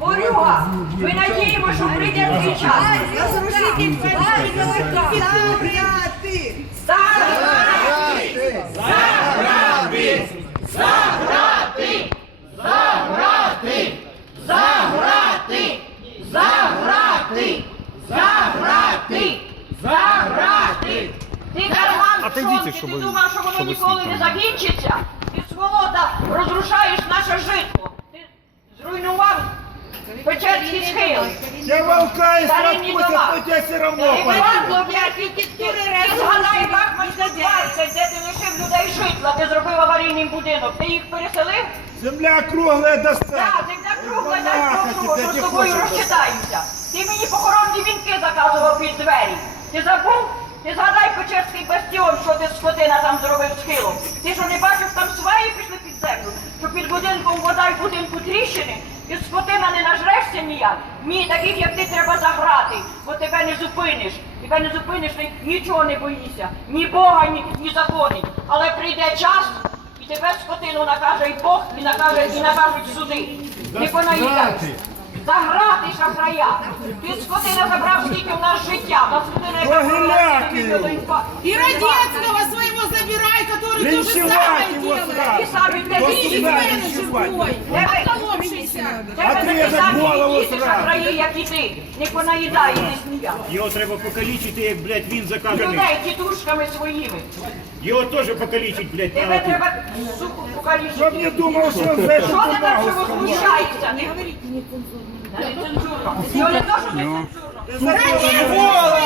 Ворога! Ми надіємо, що прийде свій час. Забрати! Забрати! Забрати! Заграти! Заграти! Заграти! Заграти! Заграти! Заграти! Ти Карган, ти думав, що воно ніколи не закінчиться? Печерський схил. Я волка и Старинні дома. спокойся, но я все равно падло, блядь, ти- ти- ти згадай Бахманська 20, де ти лишив людей житла, ти зробив аварійний будинок, ти їх переселив? Земля круглая Так, достаточно. ти так дай прошу, що з тобою розчитаюся. Ти мені похоронні вінки заказував під двері. Ти забув? Ти згадай Печерський бастіон, що ти скотина там зробив схилом. Ти що не бачив, там сваї пішли під землю, що під будинком вода й будинку тріщини, ти скотина не нажрешся ніяк. Ні, таких як ти треба заграти, бо тебе не зупиниш. Тебе не зупиниш, ти нічого не боїшся, ні Бога, ні, ні законів. Але прийде час, і тебе скотину накаже і Бог, і накаже, і накажуть суди. Не понаїдаєш. Заграти шахрая. Ти скотина забрав скільки в нас життя. У нас скотина яка Могиляки. провела И Родецкого своего забирай, который то же Линчевать самое делает. Отрежать голову сразу. Шахраї, як і ти, не понаїдаєтесь ніяк. Його треба покалічити, як, блядь, він закатаний. Людей тітушками своїми. Його теж покалічить, блядь, Тебе треба. треба суку Щоб покалічити. не думав, що він за Що ти там, що бумагу. Не говоріть нецензурно. Нецензурно. Його не то, що нецензурно. Ну. Сволочь!